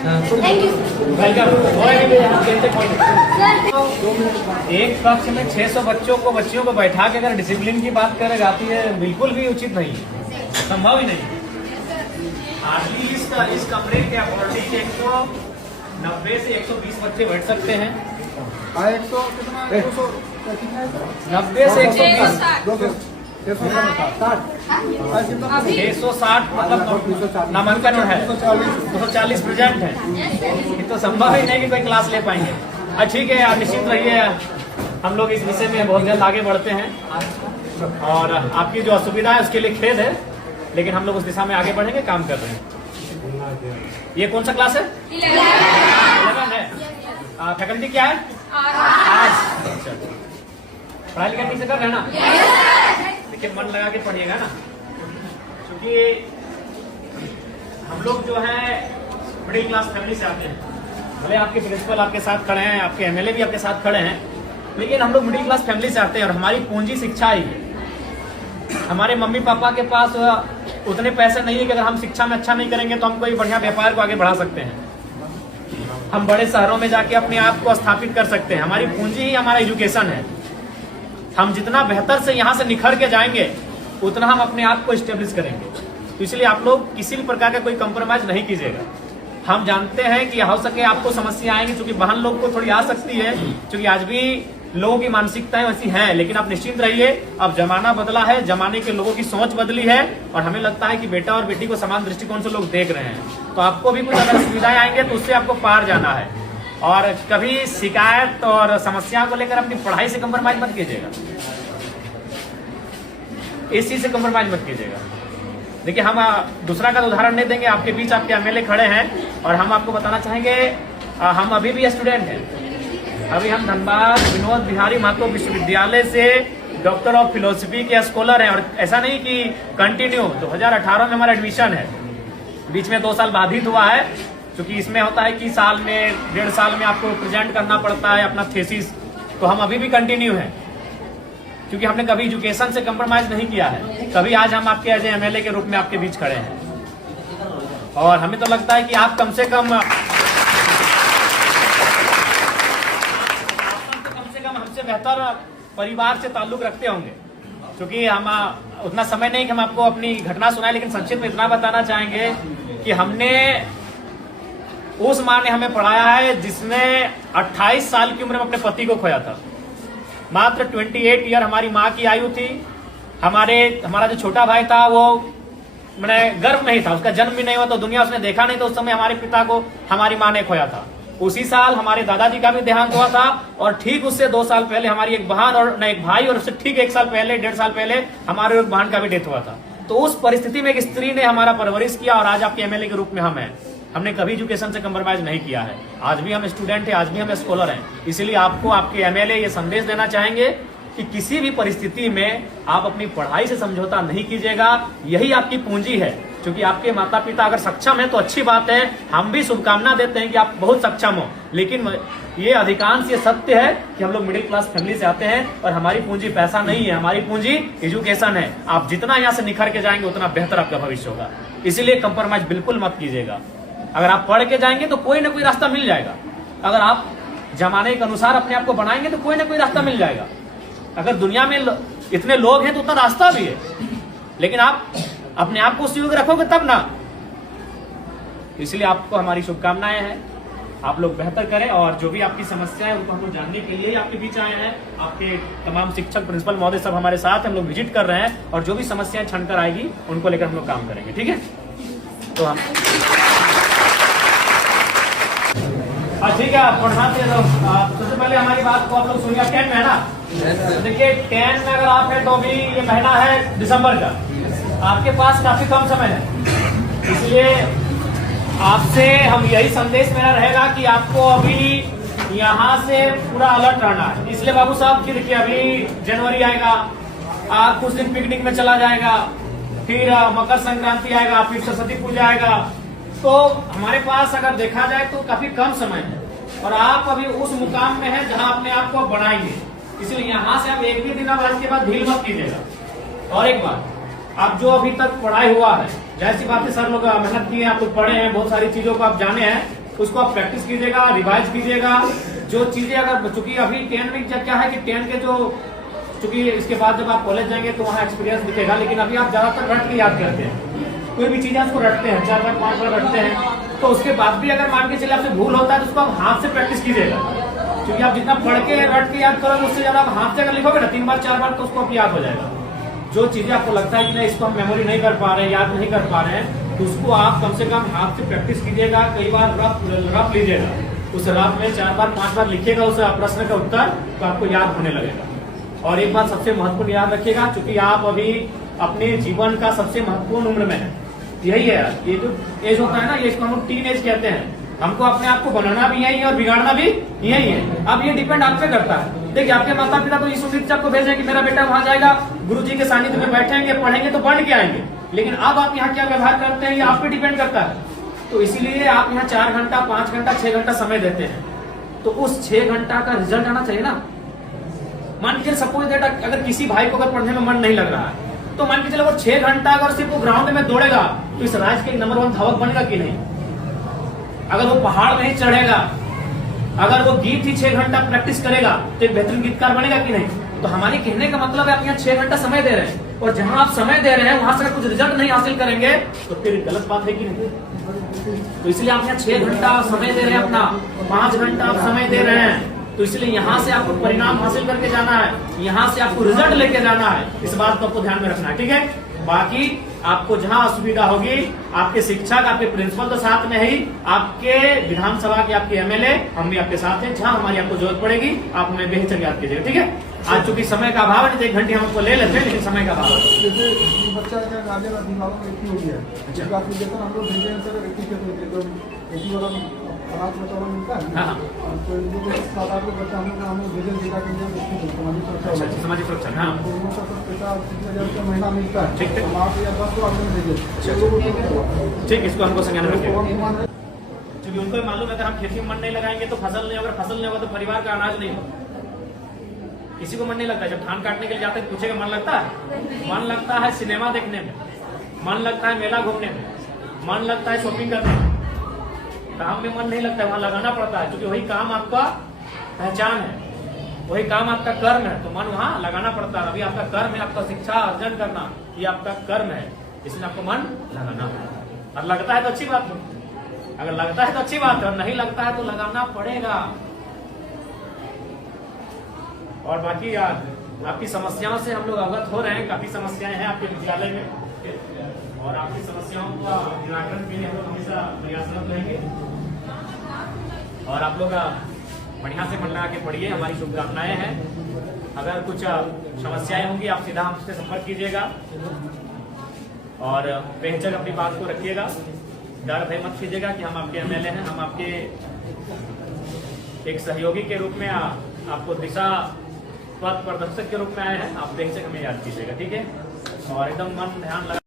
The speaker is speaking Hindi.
एक कक्ष में 600 बच्चियों को बैठा के अगर डिसिप्लिन की बात करेगा तो ये बिल्कुल भी उचित नहीं है, संभव ही नहीं। हार्डली इस कमरे के अकॉर्डिंग 190 से 120 बच्चे बैठ सकते हैं। 90 से 120 660 मतलब नामांकन है, 240 प्रेजेंट है। ये तो संभव ही नहीं कि कोई क्लास ले पाएंगे। ठीक है, आप निश्चिंत रहिए, हम लोग इस विषय में बहुत जल्द आगे बढ़ते हैं और आपकी जो असुविधा है उसके लिए खेद है, लेकिन हम लोग उस दिशा में आगे बढ़ेंगे, काम कर रहे हैं। ये कौन सा क्लास है? 11 है। फैकल्टी क्या है? आर्ट्स। पढ़ाई लिखाई ठीक से कर रहे हैं ना? देखिए, मन लगा के पढ़िएगा ना, क्योंकि हम लोग जो है मिडिल क्लास फैमिली से आते हैं। भले आपके प्रिंसिपल आपके साथ खड़े हैं, आपके एमएलए भी आपके साथ खड़े हैं, लेकिन हम लोग मिडिल क्लास फैमिली से आते हैं और हमारी पूंजी शिक्षा ही है। हमारे मम्मी पापा के पास उतने पैसे नहीं है कि अगर हम शिक्षा में अच्छा नहीं करेंगे तो हम कोई बढ़िया व्यापार को आगे बढ़ा सकते हैं, हम बड़े शहरों में जाके अपने आप को स्थापित कर सकते हैं। हमारी पूंजी ही हमारा एजुकेशन है। हम जितना बेहतर से यहाँ से निखर के जाएंगे उतना हम अपने आप को स्टेब्लिश करेंगे। तो इसलिए आप लोग किसी भी प्रकार का कोई कंप्रोमाइज नहीं कीजिएगा। हम जानते हैं कि हो सके आपको समस्या आएंगी, क्योंकि बहन लोग को थोड़ी आ सकती है, क्योंकि आज भी लोगों की मानसिकताएं वैसी हैं, लेकिन आप निश्चिंत रहिए, अब जमाना बदला है, जमाने के लोगों की सोच बदली है और हमें लगता है कि बेटा और बेटी को समान दृष्टिकोण से लोग देख रहे हैं। तो आपको भी कुछ अगर सुविधाएं आएंगे तो उससे आपको पार जाना है और कभी शिकायत और समस्या को लेकर अपनी पढ़ाई से कंप्रोमाइज मत कीजिएगा, इस चीज से कंप्रोमाइज मत कीजिएगा। देखिए, हम दूसरा का उदाहरण नहीं देंगे, आपके बीच आपके एमएलए खड़े हैं और हम आपको बताना चाहेंगे, हम अभी भी स्टूडेंट हैं। अभी हम धनबाद विनोद बिहारी महतो विश्वविद्यालय से डॉक्टर ऑफ फिलोसफी के स्कॉलर हैं और ऐसा नहीं कि कंटिन्यू 2018 में हमारा एडमिशन है, बीच में 2 साल बाधित हुआ है, क्योंकि इसमें होता है कि साल में 1.5 साल में आपको प्रेजेंट करना पड़ता है अपना थीसिस। तो हम अभी भी कंटिन्यू हैं, क्योंकि हमने कभी एजुकेशन से कंप्रोमाइज नहीं किया है। कभी आज हम आपके एज एमएलए के रूप में आपके बीच खड़े हैं और हमें तो लगता है कि आप कम से कम हमसे बेहतर परिवार से ताल्लुक रखते होंगे, क्योंकि हम उतना समय नहीं कि हम आपको अपनी घटना सुनाए, लेकिन संक्षिप्त में इतना बताना चाहेंगे कि हमने उस माँ ने हमें पढ़ाया है जिसने 28 साल की उम्र में अपने पति को खोया था। मात्र 28 ईयर हमारी माँ की आयु थी। हमारा जो छोटा भाई था वो मैंने गर्भ नहीं था, उसका जन्म भी नहीं हुआ, तो दुनिया उसने देखा नहीं, तो उस समय हमारे पिता को हमारी माँ ने खोया था। उसी साल हमारे दादाजी का भी देहांत हुआ था और ठीक उससे 2 साल पहले हमारी एक बहन और एक भाई, और उससे ठीक 1 साल पहले 1.5 साल पहले हमारे एक बहन का भी डेथ हुआ था। तो उस परिस्थिति में एक स्त्री ने हमारा परवरिश किया और आज आपके एमएलए के रूप में हम हैं। हमने कभी एजुकेशन से कंप्रोमाइज नहीं किया है। आज भी हम स्टूडेंट हैं, आज भी हम स्कॉलर हैं। इसीलिए आपको आपके एमएलए ये संदेश देना चाहेंगे कि किसी भी परिस्थिति में आप अपनी पढ़ाई से समझौता नहीं कीजिएगा। यही आपकी पूंजी है, क्योंकि आपके माता पिता अगर सक्षम है तो अच्छी बात है, हम भी शुभकामना देते हैं कि आप बहुत सक्षम हो। लेकिन ये अधिकांश ये सत्य है कि हम लोग मिडिल क्लास फैमिली से आते हैं और हमारी पूंजी पैसा नहीं है, हमारी पूंजी एजुकेशन है। आप जितना यहाँ से निखर के जाएंगे उतना बेहतर आपका भविष्य होगा। इसीलिए कंप्रोमाइज बिल्कुल मत कीजिएगा। अगर आप पढ़ के जाएंगे तो कोई ना कोई रास्ता मिल जाएगा। अगर आप जमाने के अनुसार अपने आप को बनाएंगे तो कोई ना कोई रास्ता मिल जाएगा। अगर दुनिया में इतने लोग हैं तो उतना रास्ता भी है, लेकिन आप अपने आप को उस युग रखोगे तब ना। इसलिए आपको हमारी शुभकामनाएं हैं, आप लोग बेहतर करें और जो भी आपकी समस्या है उनको हम लोग जानने के लिए आपके बीच आए हैं। आपके तमाम शिक्षक प्रिंसिपल महोदय सब हमारे साथ, हम लोग विजिट कर रहे हैं और जो भी समस्याएं छनकर आएगी उनको लेकर हम लोग काम करेंगे। ठीक है, तो हम ठीक है, आप पढ़ाते रहो। सबसे पहले हमारी बात को आप लोग सुनिए। 10 में है ना? देखिए, 10 में अगर आप है तो अभी ये महीना है दिसंबर का, आपके पास काफी कम समय है। इसलिए आपसे हम यही संदेश मेरा रहेगा कि आपको अभी यहाँ से पूरा अलर्ट रहना है। इसलिए बाबू साहब की देखिए, अभी जनवरी आएगा, आप कुछ दिन पिकनिक में चला जाएगा, फिर मकर संक्रांति आएगा, फिर सरस्वती पूजा आएगा। तो हमारे पास अगर देखा जाए तो काफी कम समय है और आप अभी उस मुकाम में हैं जहां अपने आप को बढ़ाएंगे। इसलिए यहाँ से आप एक भी दिन अब इसके बाद ढील मत कीजिएगा। और एक बात, आप जो अभी तक पढ़ाई हुआ है, जैसी बात है, सर लोग मेहनत किए, आप लोग पढ़े हैं, बहुत सारी चीजों को आप जाने हैं, उसको आप प्रैक्टिस कीजिएगा, रिवाइज कीजिएगा। जो चीजें अगर चूंकि अभी 10 में क्या है कि 10 के जो चूंकि इसके बाद जब आप कॉलेज जाएंगे तो वहाँ एक्सपीरियंस दिखेगा, लेकिन अभी आप ज्यादातर रट के याद करते हैं। कोई भी चीजें उसको रटते हैं, 4 बार 5 बार रटते हैं, तो उसके बाद भी अगर मान के चले आपसे भूल होता है तो उसको आप हाथ से प्रैक्टिस कीजिएगा। क्योंकि आप जितना पढ़ के रट के याद करोगे उससे ज्यादा आप हाथ से अगर लिखोगे ना 3 बार 4 बार तो उसको आप याद हो जाएगा। जो चीजें आपको लगता है कि नहीं इसको हम मेमोरी नहीं कर पा रहे हैं, याद नहीं कर पा रहे हैं, तो उसको आप कम से कम हाथ से प्रैक्टिस कीजिएगा। कई बार रफ लीजिएगा, उस रफ में 4 बार 5 बार लिखिएगा उस प्रश्न का उत्तर, तो आपको याद होने लगेगा। और एक बात सबसे महत्वपूर्ण याद रखिएगा, क्योंकि आप अभी अपने जीवन का सबसे महत्वपूर्ण उम्र में है, यही है ये जो एज होता है ना, ये इसको हम लोग टीन एज कहते हैं। हमको अपने आप को बनाना भी यही है और बिगाड़ना भी यही है। अब ये डिपेंड आप पे करता है। देखिए आपके माता पिता तो इस उम्मीद से आपको भेजे कि मेरा बेटा वहां जाएगा, गुरुजी के सानिध्य में बैठेंगे, पढ़ेंगे तो पढ़ के आएंगे, लेकिन अब आप यहाँ क्या व्यवहार करते हैं ये आप पे डिपेंड करता है। तो इसीलिए आप यहाँ 4 घंटा 5 घंटा 6 घंटा समय देते हैं, तो उस 6 घंटा का रिजल्ट आना चाहिए ना। मान लीजिए सपोज दैट अगर किसी भाई को अगर पढ़ने में मन नहीं लग रहा है, तो मान के चलो वो 6 घंटा अगर सिर्फ वो ग्राउंड में दौड़ेगा तो इस राज्य के नंबर 1 धावक बनेगा कि नहीं। अगर वो पहाड़ में ही चढ़ेगा, अगर वो गीत ही 6 घंटा प्रैक्टिस करेगा तो एक बेहतरीन गीतकार बनेगा कि नहीं। तो हमारे कहने का मतलब है आप यहाँ 6 घंटा समय दे रहे हैं, और जहां आप समय दे रहे हैं वहां से अगर कुछ रिजल्ट नहीं हासिल करेंगे तो फिर गलत बात है कि नहीं। तो इसलिए आप यहाँ 6 घंटा समय दे रहे हैं अपना, 5 घंटा आप समय दे रहे हैं, तो इसलिए यहाँ से आपको परिणाम हासिल करके जाना है, यहाँ से आपको रिजल्ट लेके जाना है। इस बात को आपको ध्यान में रखना है, ठीक है। बाकी आपको जहां असुविधा होगी, आपके शिक्षक आपके प्रिंसिपल तो साथ में ही, आपके विधानसभा के आपके एमएलए हम भी आपके साथ हैं। जहां हमारी आपको जरूरत पड़ेगी आप हमें बेहतर याद कीजिएगा, ठीक है। आज चूंकि समय का अभाव है, 1 घंटे हम आपको ले लेते हैं, लेकिन समय का अभाव है। जैसे बच्चा का गार्जियन अभिभावक एक ही हो गया, अच्छा हम लोग भेजे हैं सर, एक ही वाला अनाज बचाना मिलता है। हाँ, तो जो 7-8 बच्चा हम लोग भेजे जिला के लिए सामाजिक सुरक्षा, हाँ तो उनको सब पैसा 30,000 रुपया महीना मिलता है। ठीक है। हम 8 या 10 को आप लोग भेजे, ठीक, इसको हमको संज्ञान में रखिएगा। क्योंकि उनको मालूम है अगर हम खेती में मन नहीं लगाएंगे तो फसल नहीं होगा, फसल नहीं होगा तो परिवार का अनाज नहीं होगा। किसी को मन नहीं लगता, जब धान काटने के लिए जाते हैं पूछेगा मन लगता है? मन लगता है सिनेमा देखने में, मन लगता है मेला घूमने में, मन लगता है शॉपिंग करने में। काम में मन नहीं लगता है, वहां लगाना पड़ता है, क्योंकि वही काम आपका पहचान है, वही काम आपका कर्म है, तो मन वहां लगाना पड़ता है। अभी आपका कर्म है आपका शिक्षा अर्जन करना, ये आपका कर्म है, इसलिए आपको मन लगाना है। और लगता है तो अच्छी बात है, अगर लगता है तो अच्छी बात है, और नहीं लगता है तो लगाना पड़ेगा। और बाकी आपकी समस्याओं से हम लोग अवगत हो रहे हैं, काफी समस्याएं हैं आपके विद्यालय में, और आपकी समस्याओं का निराकरण के लिए हम लोग हमेशा प्रयासरत रहेंगे। और आप लोग बढ़िया से मन लगा के पढ़िए, हमारी शुभकामनाएं हैं। अगर कुछ समस्याएं होंगी आप सीधा हमसे संपर्क कीजिएगा, और बेहिचक अपनी बात को रखिएगा, डर भय मत कीजिएगा कि हम आपके एमएलए हैं, हम आपके एक सहयोगी के रूप में आपको दिशा पथ प्रदर्शक के रूप में आए हैं। आप बेहिचक हमें याद कीजिएगा, ठीक है। और एकदम मन ध्यान लगा